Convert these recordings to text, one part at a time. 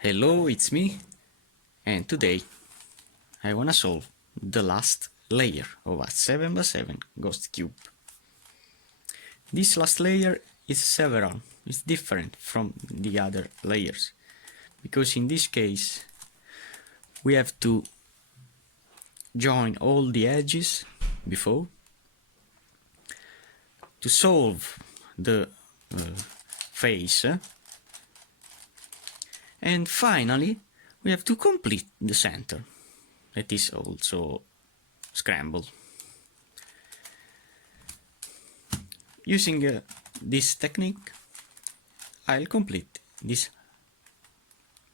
Hello, it's me, and today I wanna solve the last layer of a 7x7 ghost cube. This last layer is different from the other layers, because in this case we have to join all the edges before to solve the face, and finally we have to complete the center that is also scrambled. Using this technique, I'll complete this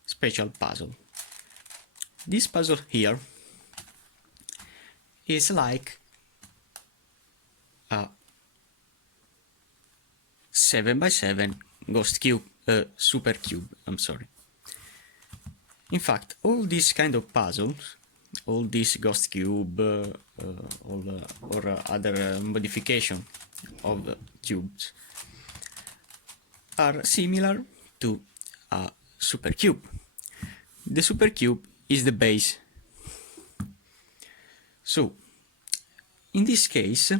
special puzzle. This puzzle here is like a 7x7 ghost cube, super cube, I'm sorry. In fact, all these kind of puzzles, all this ghost cube or other modification of cubes are similar to a supercube. The supercube is the base. So, in this case,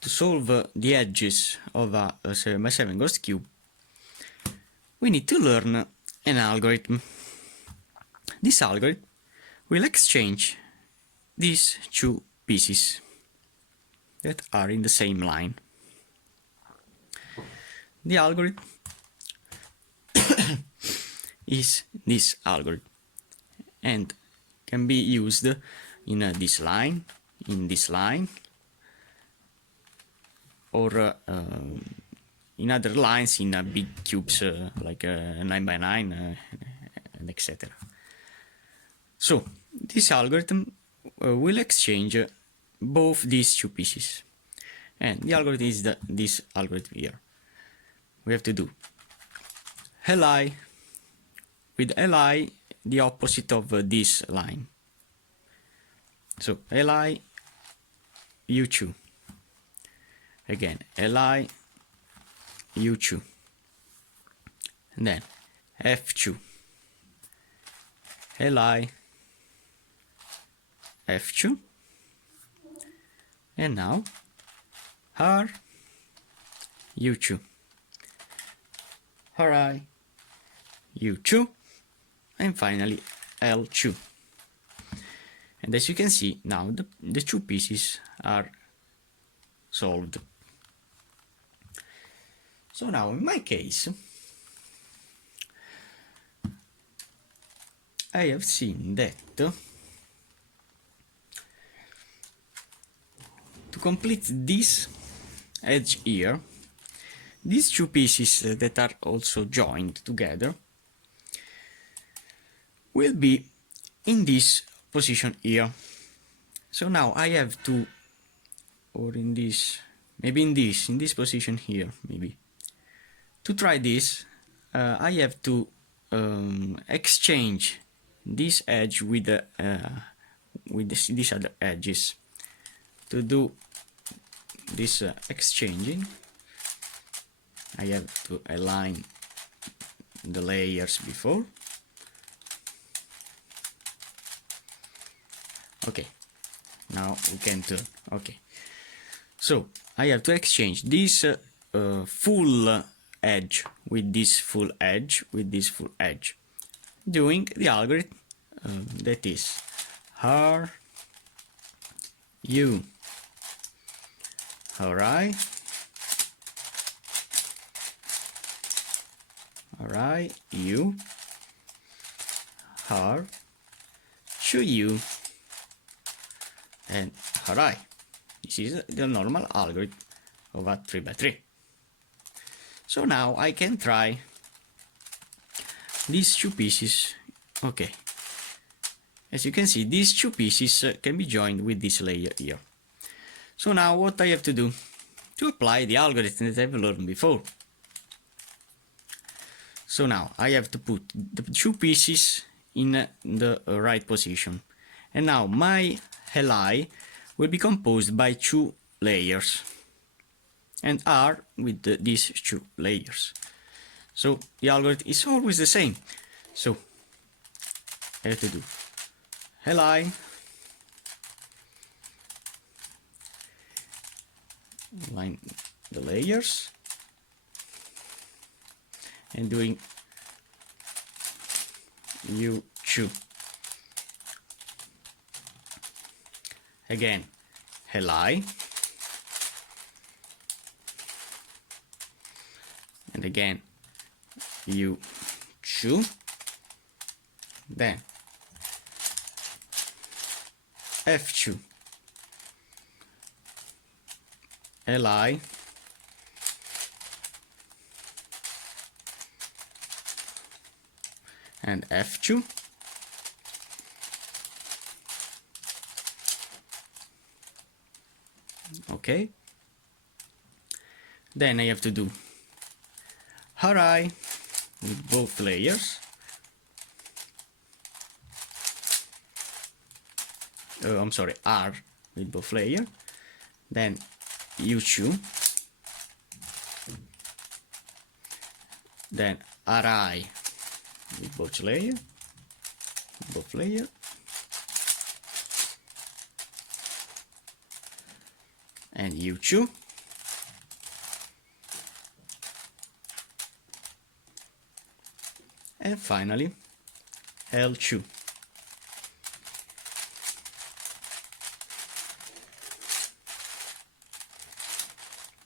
to solve the edges of a 7x7 ghost cube, we need to learn an algorithm. This algorithm will exchange these two pieces that are in the same line. The algorithm is this algorithm and can be used in this line, or in other lines in big cubes like 9x9 and etc. So this algorithm will exchange both these two pieces, and the algorithm is this algorithm here. We have to do li with li the opposite of this line. So li u2, again li u2, and then f2 li f2, and now r u2 ri u2, and finally l2. And as you can see, now the two pieces are solved. So now in my case, I have seen that to complete this edge here, these two pieces that are also joined together will be in this position here. So now I have to, or in this, maybe in this position here, maybe. To try this, I have to exchange this edge with these other edges. To do this exchanging, I have to align the layers before. Okay, now we can turn. Okay, so I have to exchange this full edge with this full edge with this full edge, doing the algorithm that is r u ri u r 2u and ri. This is the normal algorithm of a 3x3. So now I can try these two pieces. Okay, as you can see, these two pieces can be joined with this layer here. So now what I have to do to apply the algorithm that I've learned before. So now I have to put the two pieces in the right position, and now my li will be composed by two layers and R with these two layers. So the algorithm is always the same. So I have to do li line the layers and doing u2 again li and again u2, then f2 li and f2 okay. Then I have to do array with both layers, I'm sorry, R with both layers, then u2, then array with both layers, and u2, and finally L2.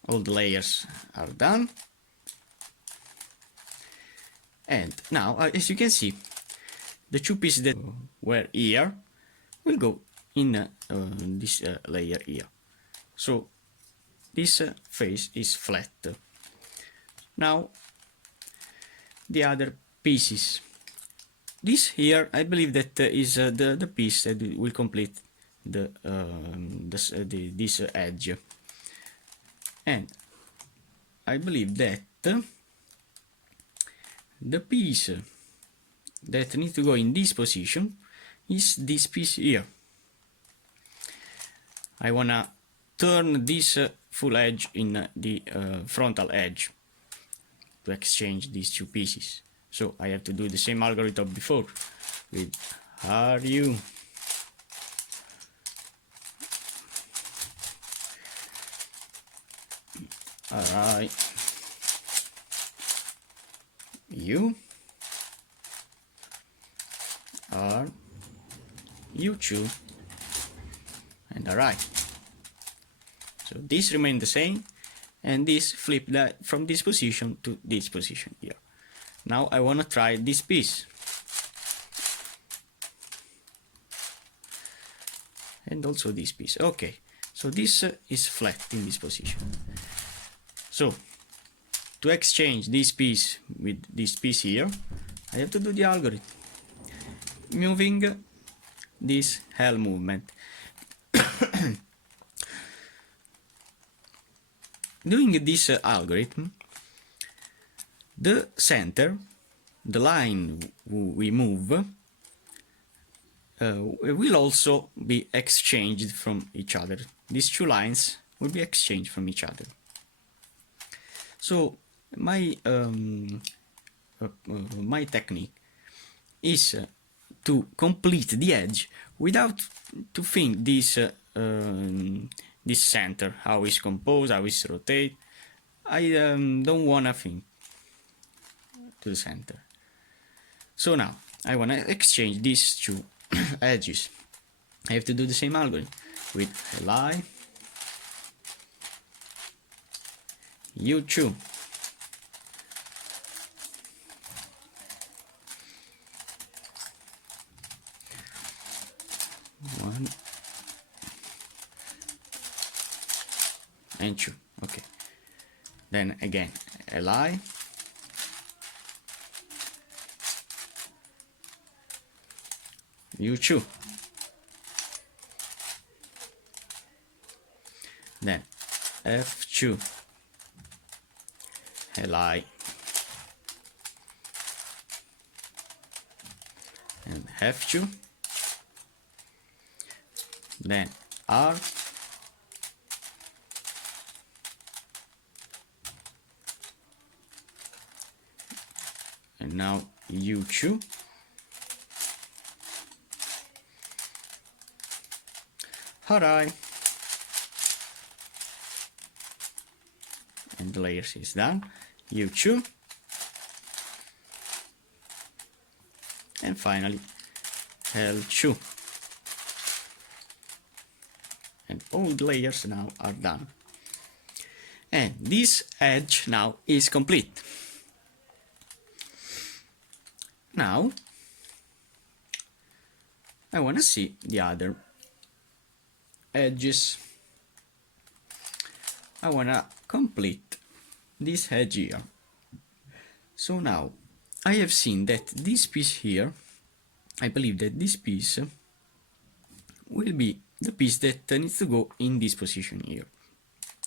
All the layers are done, and now as you can see, the two pieces that were here will go in this layer here. So this face is flat. Now the other pieces, this here I believe that is the piece that will complete this edge, and I believe that the piece that needs to go in this position is this piece here. I wanna turn this full edge in the frontal edge to exchange these two pieces. So I have to do the same algorithm before with RU array U R U2 and array. So this remain the same, and this flip that from this position to this position here. Now I want to try this piece, and also this piece. Okay, so this is flat in this position. So to exchange this piece with this piece here, I have to do the algorithm moving this L movement. Doing this algorithm, the center, the line we move, will also be exchanged from each other. These two lines will be exchanged from each other. So my my technique is to complete the edge without to think this this center, how it's composed, how it's rotate. I don't wanna think to the center. So now I wanna exchange these two edges. I have to do the same algorithm with li u2 1 and 2. Okay, then again li u2, then f2 li and f2, then r and now U2. Alright, and the layers is done. U2, and finally L2, and all the layers now are done, and this edge now is complete. Now I want to see the other edges. I want to complete this edge here. So now I have seen that this piece here, I believe that this piece will be the piece that needs to go in this position here.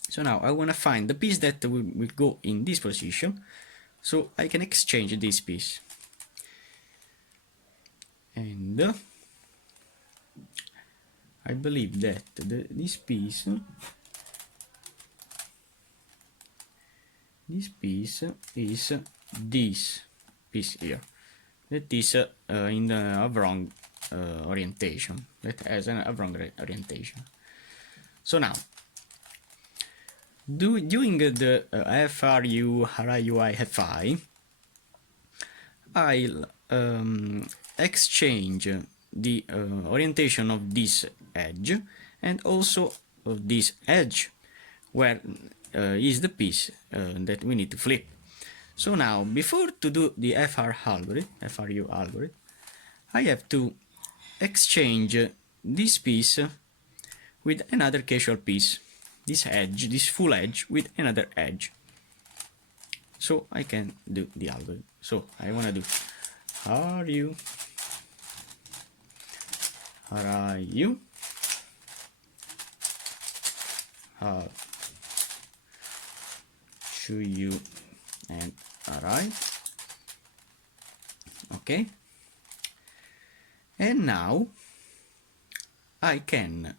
So now I want to find the piece that will go in this position, so I can exchange this piece. And I believe that this piece is this piece here, that is in a wrong orientation, that has a wrong orientation. So now, doing the FRU, RIUI, FI, I'll exchange the orientation of this edge and also of this edge, where is the piece that we need to flip. So now, before to do the FRU algorithm, I have to exchange this piece with another casual piece, this edge, this full edge, with another edge. So I can do the algorithm. So I want to do RU, RIU, RU, and RI. Okay. And now I can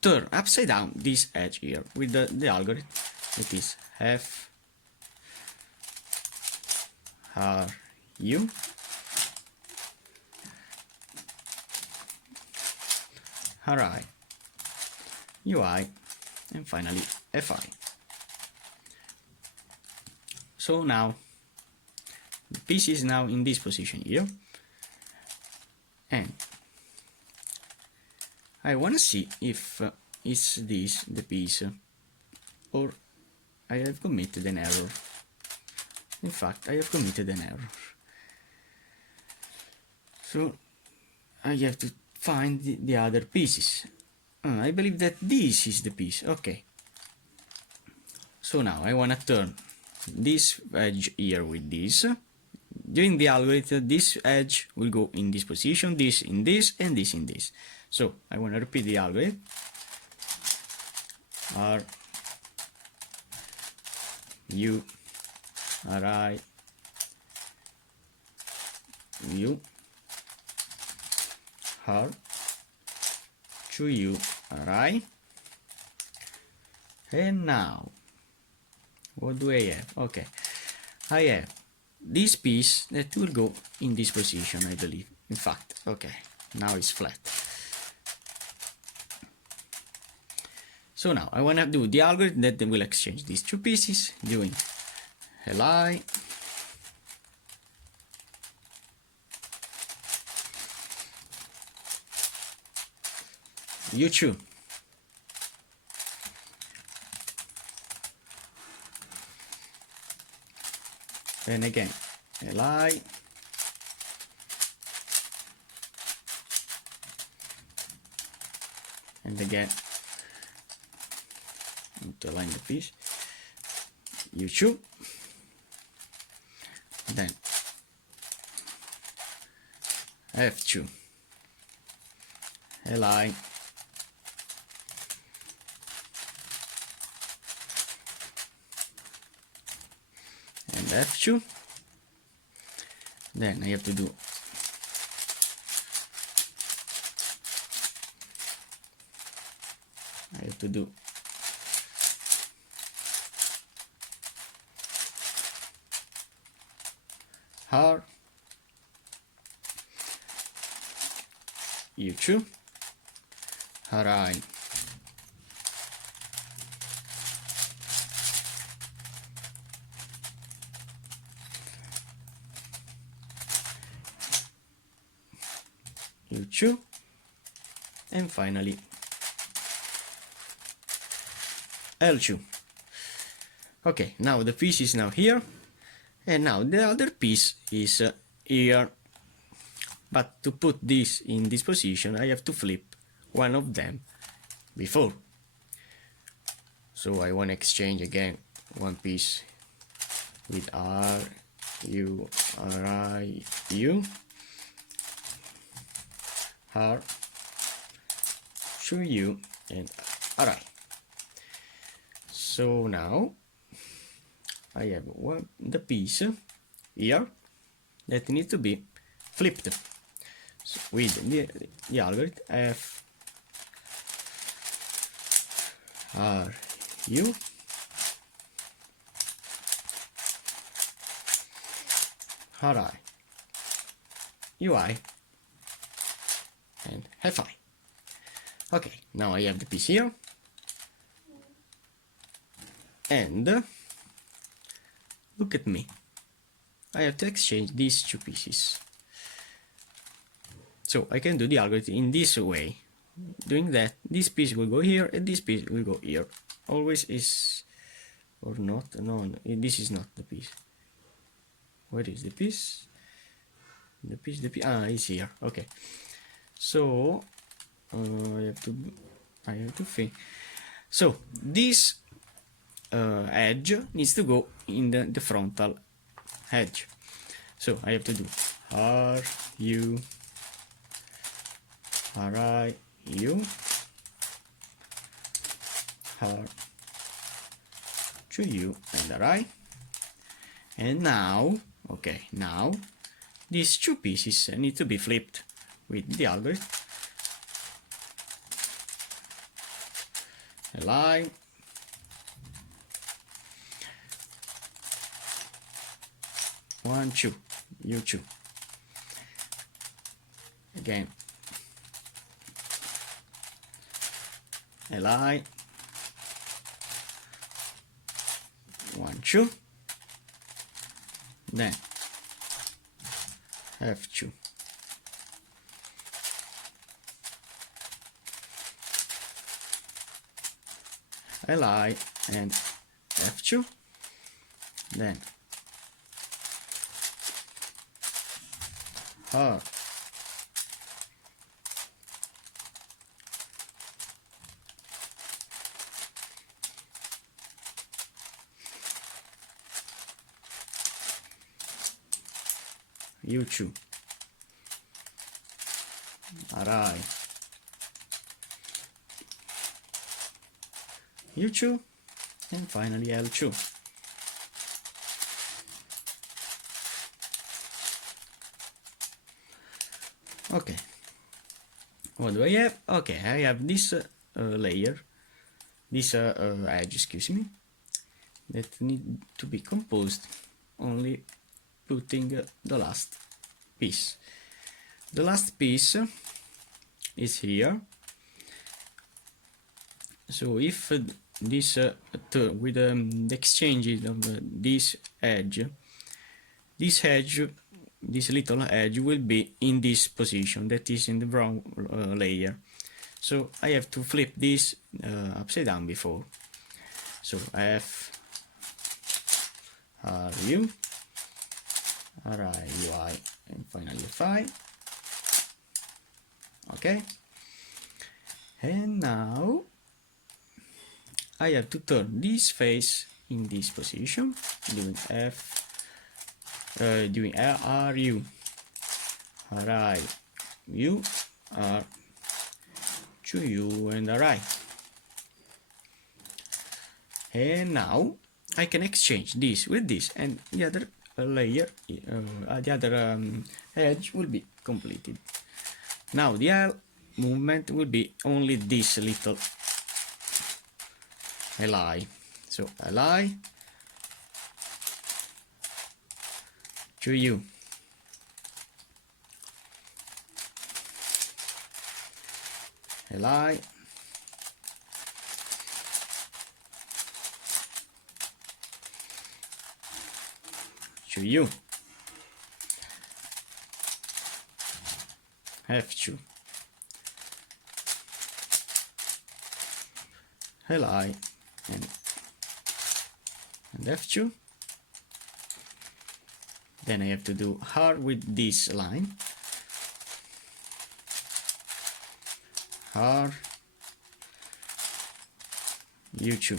turn upside down this edge here with the algorithm. It is F R U R I U I, and finally FI. So now the piece is now in this position here, and I want to see if is this the piece or I have committed an error. In fact, I have committed an error. So I have to find the other pieces. I believe that this is the piece. Okay. So now I want to turn this edge here with this. During the algorithm, this edge will go in this position, this in this, and this in this. So I want to repeat the algorithm. R U R I U R to U R I. And now what do I have? Okay, I have this piece that will go in this position, I believe. In fact, okay, now it's flat. So now I want to do the algorithm that will exchange these two pieces, doing li U2 and again li and again to align the piece U2, then F2 li and F2. Then I have to do R, U2, RI, U2, and finally L2. Okay, now the piece is now here, and now the other piece is here. But to put this in this position, I have to flip one of them before. So I want to exchange again one piece with R, U, R, I, U, R, 2U, and R, I. So now I have the piece here that needs to be flipped. So with the algorithm F, R, U, R, I, U, I, and F, I. Okay, now I have the piece here, and look at me. I have to exchange these two pieces. So I can do the algorithm in this way. Doing that, this piece will go here and this piece will go here. Always is, or not, no, this is not the piece. Where is the piece? The piece, it's here. Okay. So I have to think. So this edge needs to go in the frontal edge. So I have to do R, U, R, I, U, R, 2U, and R, I. And now, okay, now these two pieces need to be flipped with the algorithm Li, one, two, U2. Again, Li, 1, 2, then F2. Li and F2, then R, U2, RI, U2, and finally L2. Okay, what do I have? Okay, I have this layer, this edge, excuse me, that need to be composed only putting the last piece. The last piece is here. So if this with the exchange of this edge, this little edge will be in this position, that is in the brown layer. So I have to flip this upside down before. So F, R, U, R, I, U, I, and finally Fi. Okay, and now I have to turn this face in this position, doing doing R, U, R, I, U, R, 2U, and R, I. And now I can exchange this with this, and the other layer, the other edge will be completed. Now the L movement will be only this little Li. So Li, 2U, Li, to U, F2, Li, and F2. Then I have to do R with this line, R, U2.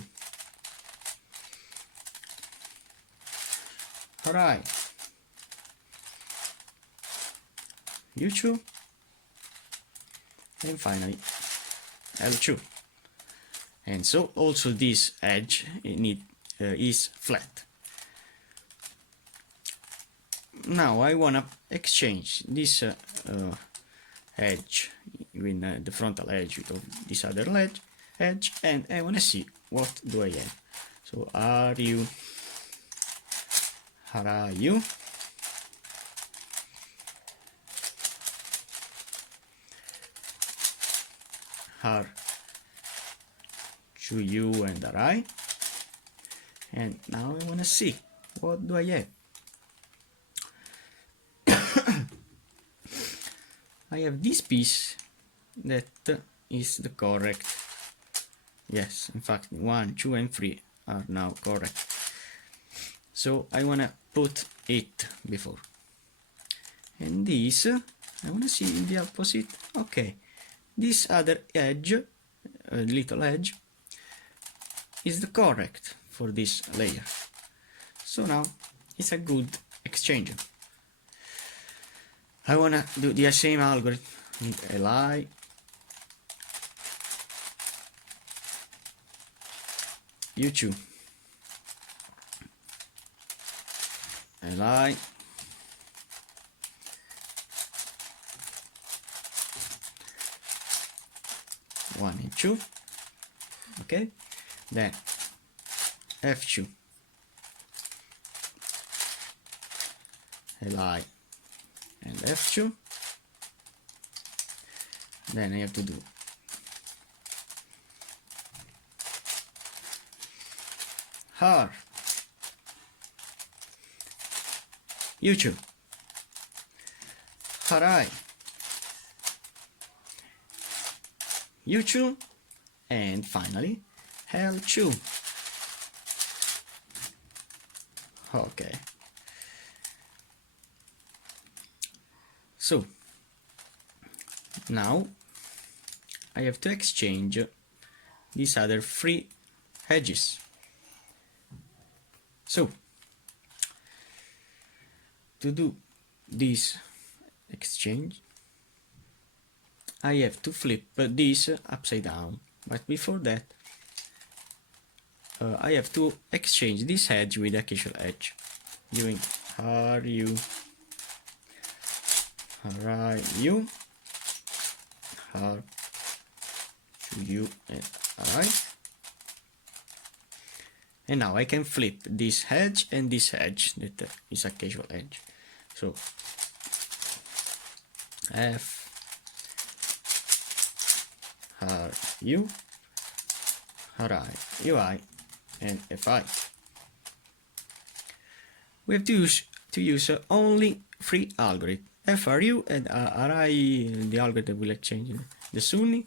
Alright, U2, and finally L2. And so also this edge is flat. Now I wanna exchange this edge with the frontal edge with this other edge, and I wanna see what do I have. So RU, RU, R to U and RI, and now I wanna see what do I have. I have this piece that is the correct. Yes, in fact 1, 2 and 3 are now correct. So I wanna put it before. And this, I wanna see the opposite. Okay, this other edge, little edge, is the correct for this layer. So now it's a good exchange. I wanna do the same algorithm with Li, U2, Li, one and two, okay, then F2, Li, and F2. Then I have to do R, U2, RI, U2, and finally L2. Okay. So now I have to exchange these other three edges. So to do this exchange, I have to flip this upside down, but before that I have to exchange this edge with a casual edge, doing RU, RU, R to U, and RI. And now I can flip this edge and this edge that is a casual edge. So F, R, U, RI, UI, and FI. We have to use only three algorithms: FRU and RI, the algorithm will exchange the Sunni,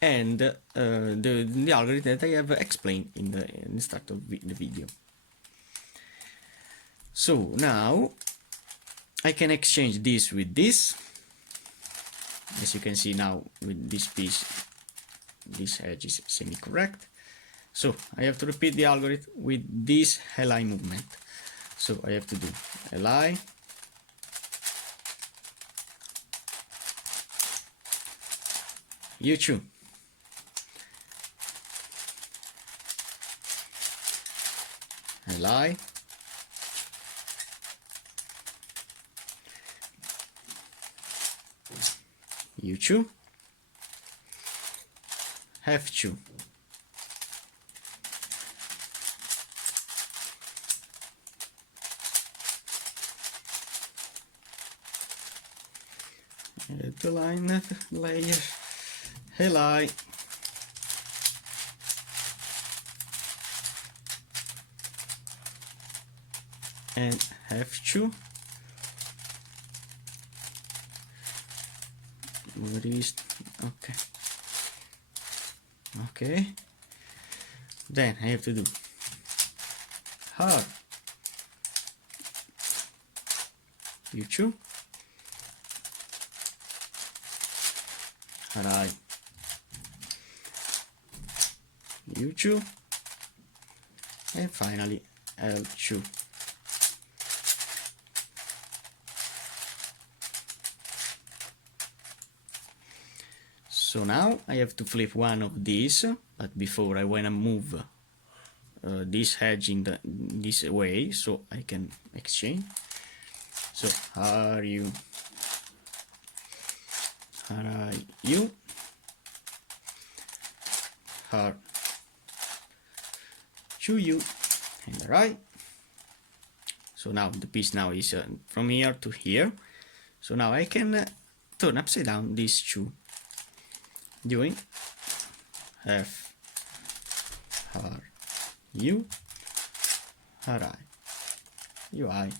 and the algorithm that I have explained in the start of the video. So now I can exchange this with this. As you can see now, with this piece, this edge is semi-correct. So I have to repeat the algorithm with this Li movement. So I have to do Li, U2, Li, U2, F2, the line layer Li and F2. Where is okay? Okay. Then I have to do hard U2, hard U2, and finally L2. So now I have to flip one of these, but before I wanna move this edge in this way, so I can exchange. So are you are to you and right. So now the piece now is from here to here. So now I can turn upside down these two, doing F R U R I U I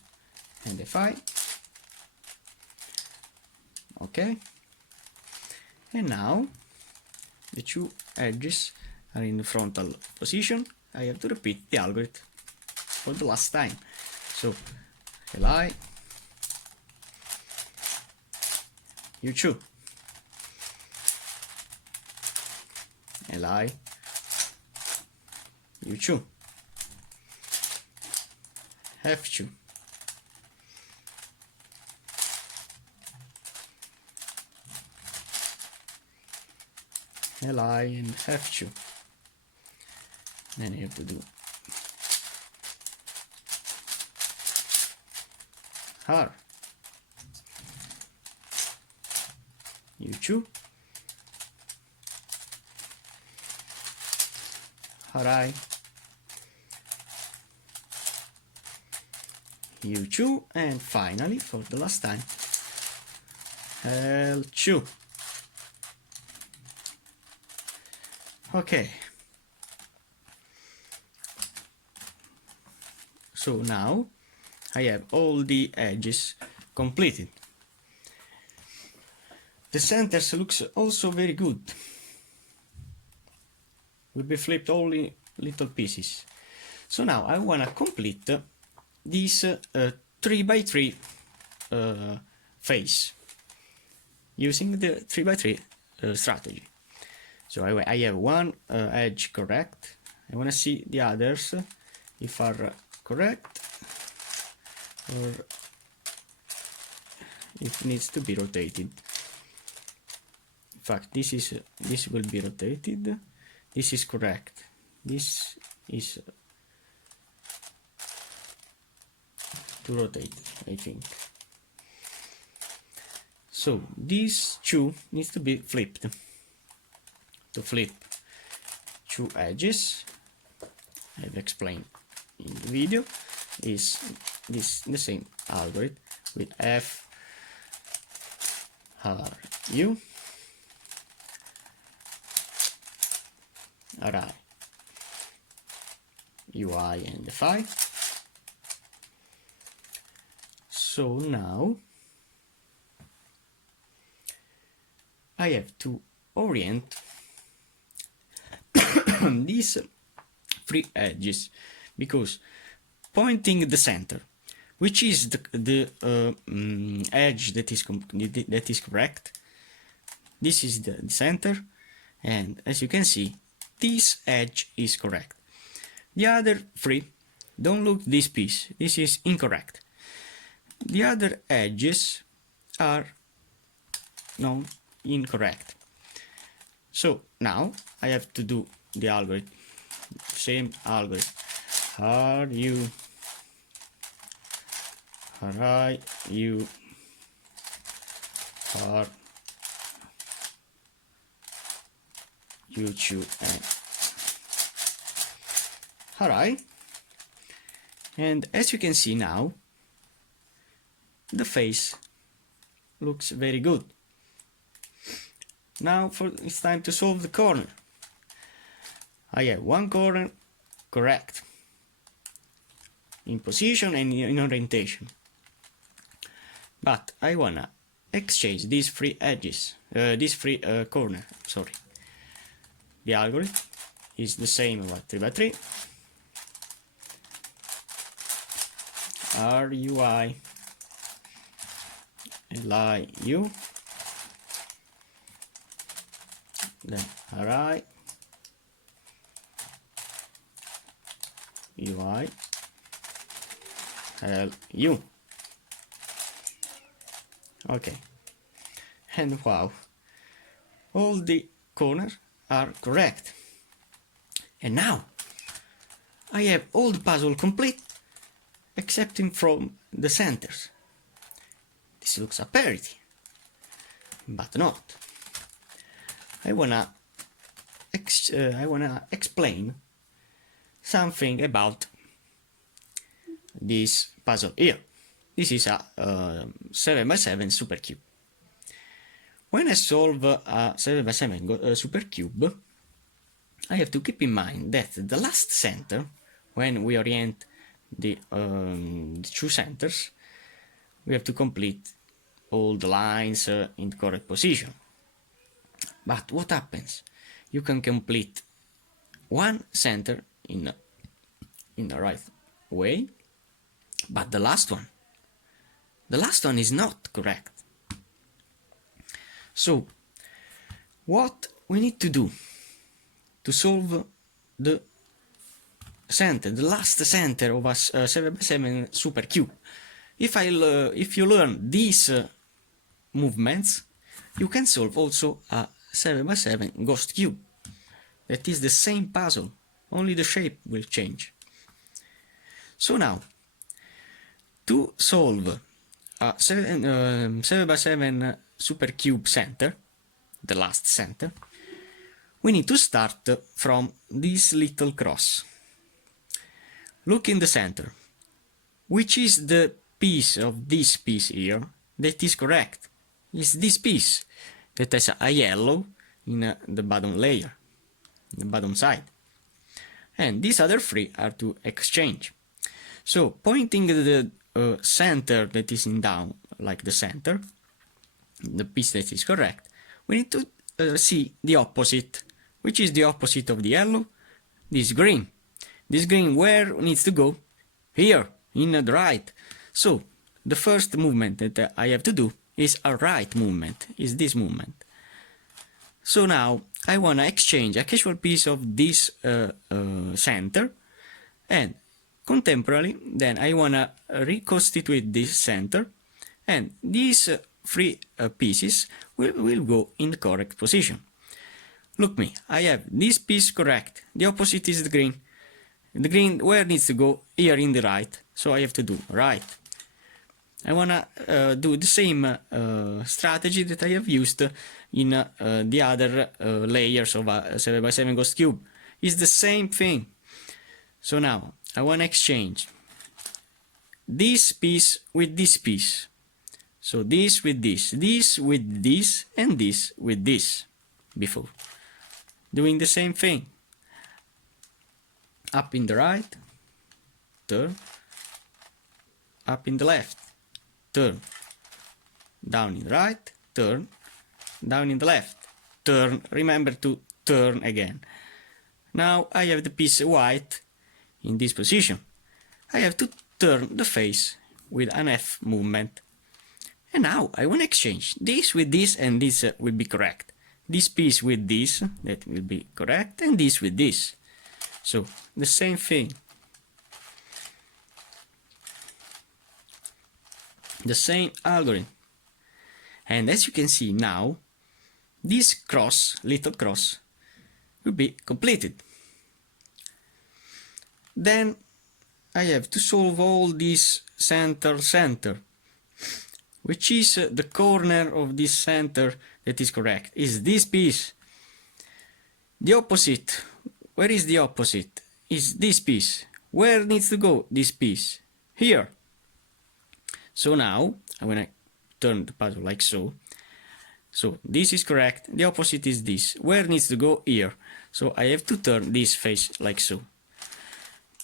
and F I. Okay, and now the two edges are in the frontal position. I have to repeat the algorithm for the last time. So Li U2, Li U2, F2, Li and F2. Then you have to do R U2, I U2, and finally for the last time L2. Okay, so now I have all the edges completed. The centers looks also very good. Will be flipped only little pieces. So now I wanna complete this 3x3 face using the 3x3 strategy. So I have one edge correct. I wanna see the others if are correct or if needs to be rotated. In fact, this will be rotated. This is correct. This is to rotate, I think. So these two needs to be flipped. To flip two edges, I've explained in the video, is this the same algorithm with F R U R I U I and Phi. So now I have to orient these three edges, because pointing the center, which is the edge that is correct, this is the center, and as you can see, this edge is correct. The other three, don't look this piece, this is incorrect. The other edges are incorrect. So now I have to do the algorithm, same algorithm. R U R I U R U2 and R. And as you can see now, the face looks very good. Now it's time to solve the corner. I have one corner correct in position and in orientation, but I wanna exchange these three edges, these three corner. Sorry. The algorithm is the same about 3x3. RUI LIU, then RI UI LU. Okay, and wow, all the corners are correct. And now I have all the puzzle complete excepting from the centers. This looks a parity, but not. I wanna explain something about this puzzle here. This is a 7x7 supercube. When I solve a 7x7 supercube, I have to keep in mind that the last center, when we orient the two centers, we have to complete all the lines in the correct position. But what happens? You can complete one center in the right way, but the last one is not correct. So what we need to do to solve the center, the last center of a 7x7 supercube? If you learn these movements, you can solve also a 7x7 ghost cube. That is the same puzzle, only the shape will change. So now, to solve a 7x7 supercube center, the last center, we need to start from this little cross. Look in the center. Which is the piece of this piece here that is correct? Is this piece that has a yellow in the bottom layer, the bottom side. And these other three are to exchange. So pointing the center that is in down, like the center, the piece that is correct, we need to see the opposite. Which is the opposite of the yellow? This green. This green where needs to go? Here, in the right. So the first movement that I have to do is a right movement, is this movement. So now I want to exchange a casual piece of this center, and contemporarily then I want to reconstitute this center, and these three pieces will go in the correct position. Look me, I have this piece correct, the opposite is the green. The green where needs to go? Here in the right, so I have to do right. I wanna do the same strategy that I have used in the other layers of a 7x7 ghost cube. It's the same thing. So now I wanna exchange this piece with this piece. So this with this with this, and this with this before. Doing the same thing. Up in the right, turn. Up in the left, turn. Down in the right, turn. Down in the left, turn. Remember to turn again. Now I have the piece white in this position. I have to turn the face with an F movement. And now I want to exchange this with this, and this will be correct. This piece with this, that will be correct, and this with this. So the same thing. The same algorithm. And as you can see now, this cross, little cross, will be completed. Then I have to solve all this center, which is the corner of this center that is correct. Is this piece. The opposite. Where is the opposite? Is this piece. Where needs to go this piece? Here. So now, when I turn the puzzle like so, So this is correct. The opposite is this. Where needs to go? Here. So I have to turn this face like so.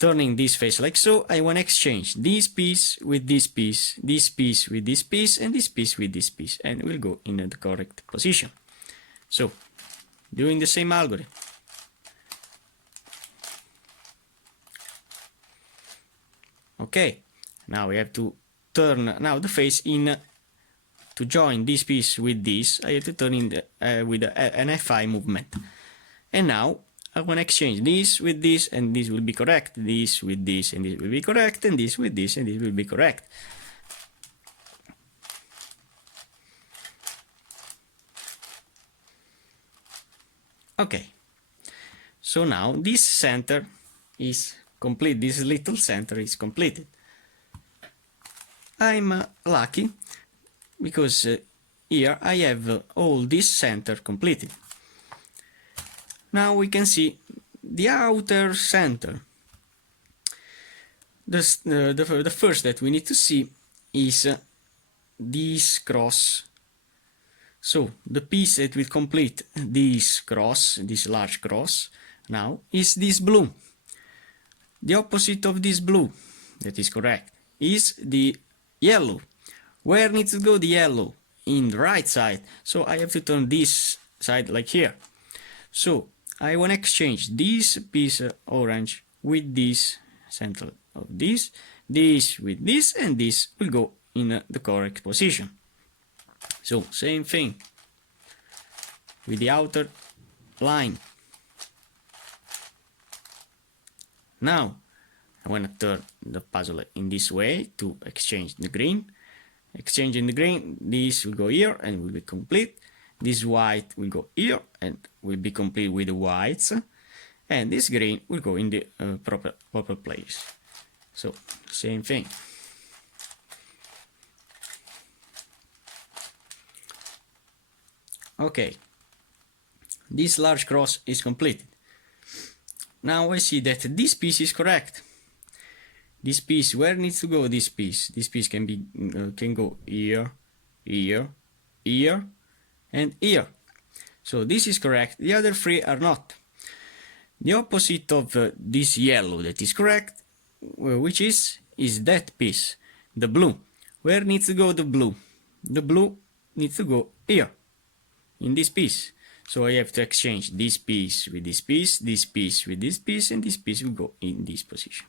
Turning this face like so, I want to exchange this piece with this piece with this piece, and this piece with this piece, and we'll go in the correct position. So, doing the same algorithm. Okay, now we have to turn now the face in. To join this piece with this, I have to turn in with an F5 movement. And now I want to exchange this with this, and this will be correct. This with this, and this will be correct. And this with this, and this will be correct. Okay. So now this center is complete. This little center is completed. I'm lucky because here I have all this center completed. Now we can see the outer center. The first that we need to see is this cross. So the piece that will complete this cross, this large cross, now is this blue. The opposite of this blue, that is correct, is the yellow. Where needs to go the yellow? In the right side. So I have to turn this side like here. So I want to exchange this piece orange with this center of this with this, and this will go in the correct position. So same thing with the outer line. Now I want to turn the puzzle in this way to exchange the green. Exchanging the green, this will go here and will be complete. This white will go here and will be complete with the whites. And this green will go in the proper place. So, same thing. Okay. This large cross is completed. Now I see that this piece is correct. This piece, where needs to go this piece? This piece can go here, here, here, and here. So this is correct. The other three are not. The opposite of this yellow that is correct, which is that piece, the blue. Where needs to go the blue? The blue needs to go here, in this piece. So I have to exchange this piece with this piece with this piece, and this piece will go in this position.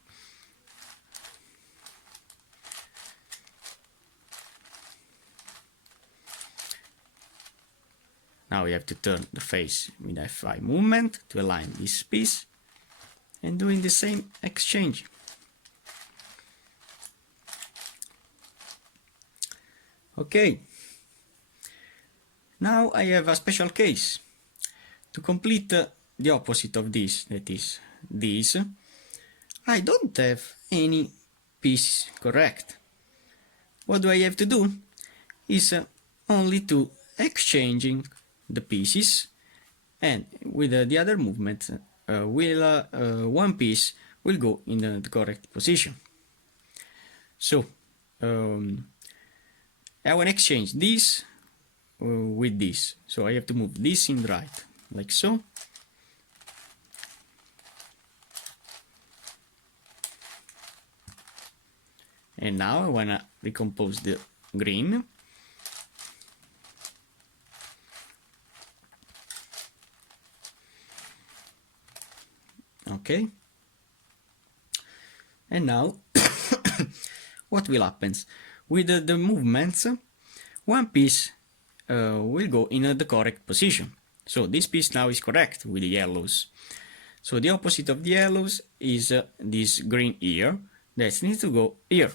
Now we have to turn the face with F5 movement to align this piece, and doing the same exchange. Okay. Now I have a special case. To complete the opposite of this, that is this, I don't have any piece correct. What do I have to do? Is only to exchanging the pieces, and with the other movement one piece will go in the correct position. So I want to exchange this with this, so I have to move this in right like so, and now I want to recompose the green. Okay, and now what will happen with the movements? One piece will go in the correct position. So this piece now is correct with the yellows. So the opposite of the yellows is this green here that needs to go here.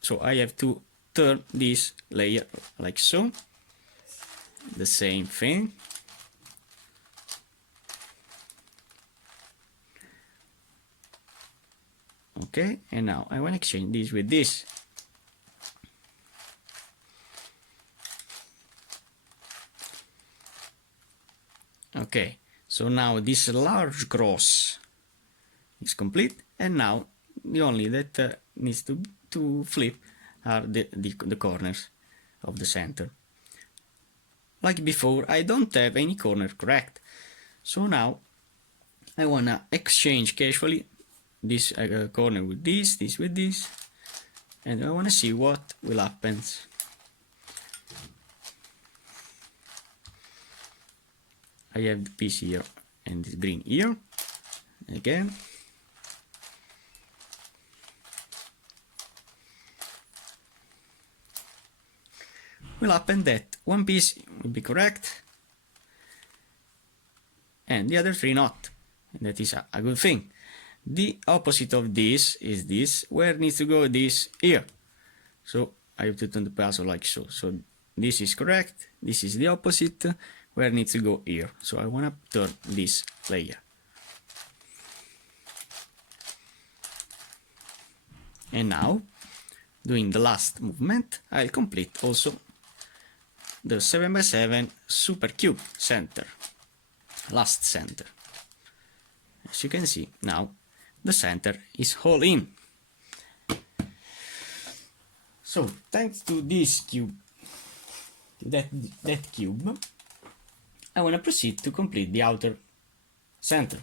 So I have to turn this layer like so. The same thing. Okay, and now I want to exchange this with this. Okay, so now this large cross is complete, and now the only that needs to flip are the corners of the center. like before, I don't have any corner correct. So now I wanna exchange casually this corner with this with this, and I wanna see what will happen. I have the piece here and this green here again. Will happen that one piece will be correct and the other three not. And that is a good thing. The opposite of this is this, where needs to go this here. So I have to turn the puzzle like so. So this is correct, this is the opposite, where needs to go here. So I want to turn this layer. And now, doing the last movement, I'll complete also the 7x7 supercube center, last center. As you can see, now the center is all in. So thanks to this cube, that cube, I want to proceed to complete the outer center.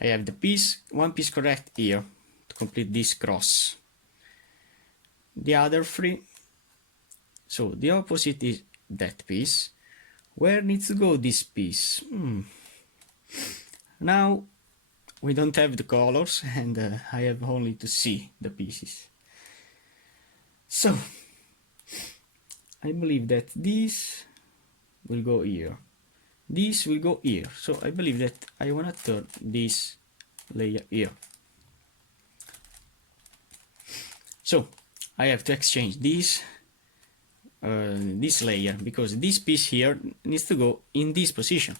I have the piece, one piece correct here to complete this cross. The other three, so the opposite is that piece. Where needs to go this piece? Now we don't have the colors and I have only to see the pieces. So I believe that this will go here, this will go here, so I believe that I want to turn this layer here. So I have to exchange this layer, because this piece here needs to go in this position.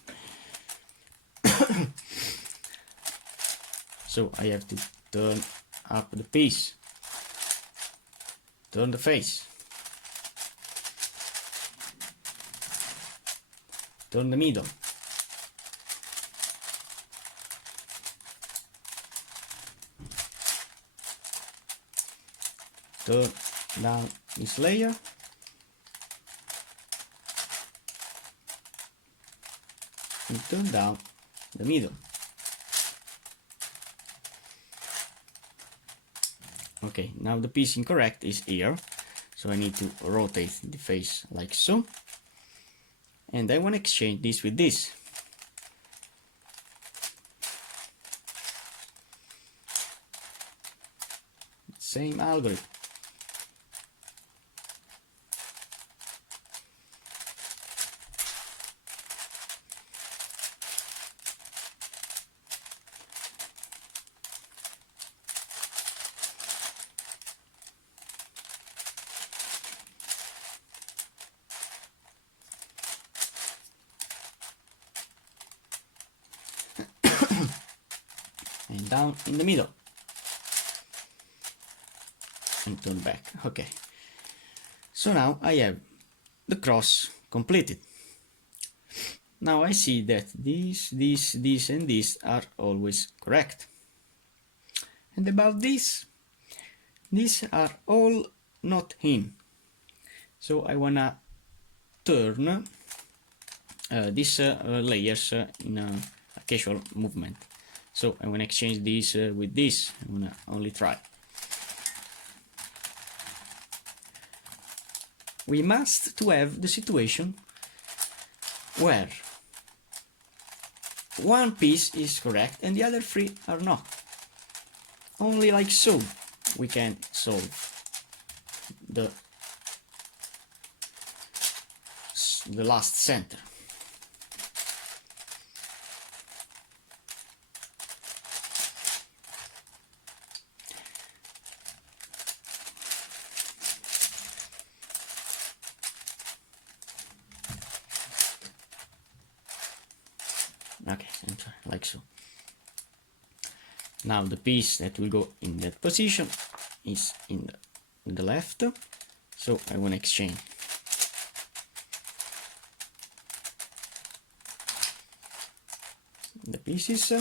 So I have to turn up the piece, turn the face, turn the middle, turn down this layer, and turn down the middle. Okay, now the piece incorrect is here, so I need to rotate the face like so, and I want to exchange this with this. Same algorithm. And down in the middle and turn back. Okay, so now I have the cross completed. Now I see that this and this are always correct, and about this, these are all not in. So I wanna turn these layers in a casual movement. So I want to exchange this with this. I want to only try. We must to have the situation where one piece is correct and the other three are not. Only like so we can solve the last center. Okay, center, like so. Now the piece that will go in that position is in the left, so I want to exchange the pieces.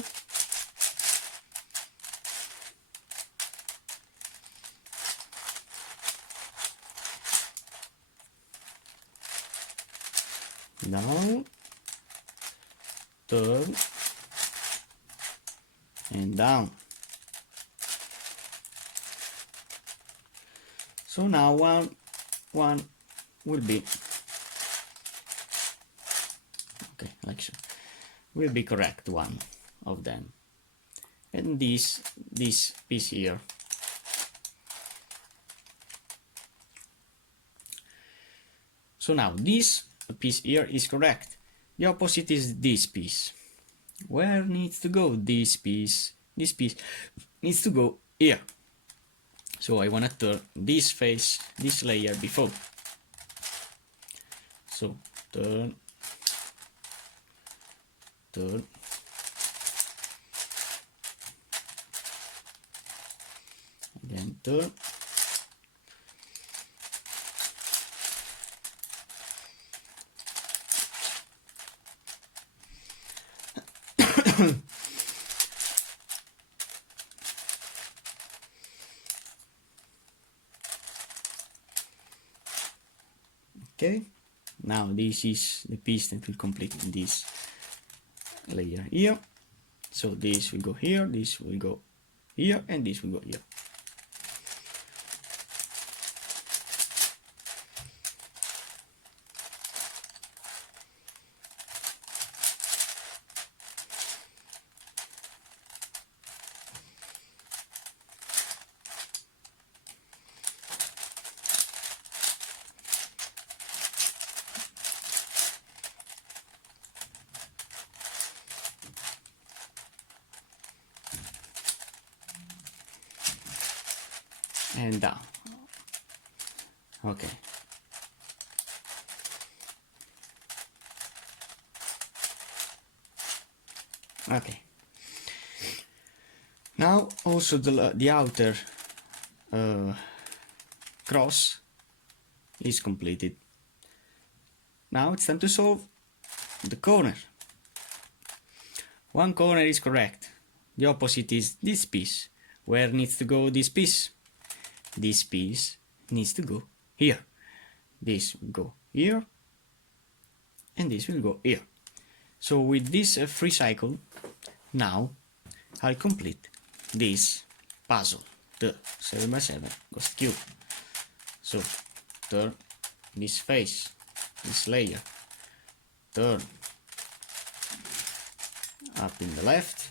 down, turn, and down. So now one will be okay, like so. Will be correct, one of them, and this piece here. So now this piece here is correct. The opposite is this piece. Where needs to go this piece? This piece needs to go here. So I want to turn this face, this layer before. So turn, again turn, okay. Now this is the piece that will complete this layer here. So this will go here, this will go here, and this will go here. And down. Okay. Okay. Now also the outer cross is completed. Now it's time to solve the corner. One corner is correct. The opposite is this piece. Where needs to go this piece? This piece needs to go here. This will go here, and this will go here. So with this free cycle, now I'll complete this puzzle, the 7x7 ghost cube. So turn this face, this layer, turn up in the left,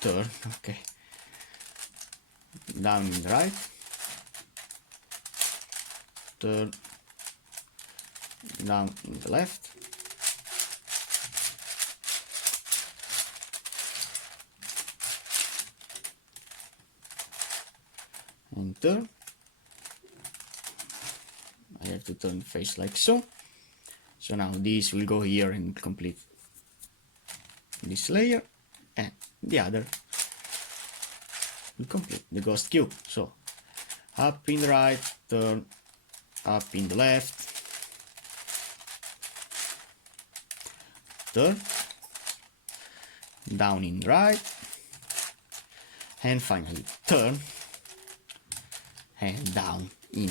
turn, okay, down in the right, turn down in the left, and turn. I have to turn the face like so. So now this will go here and complete this layer, and the other will complete the ghost cube. So up in the right, turn up in the left, turn down in the right, and finally turn and down in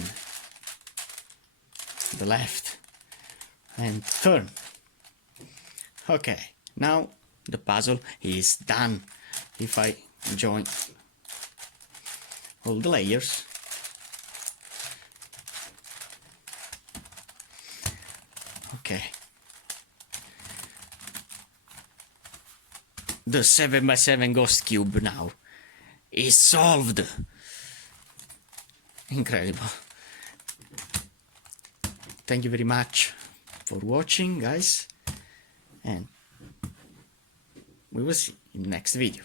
the left and turn. Okay, now the puzzle is done. If I join all the layers, okay, the 7x7 ghost cube now is solved. Incredible. Thank you very much for watching, guys, and we will see you in the next video.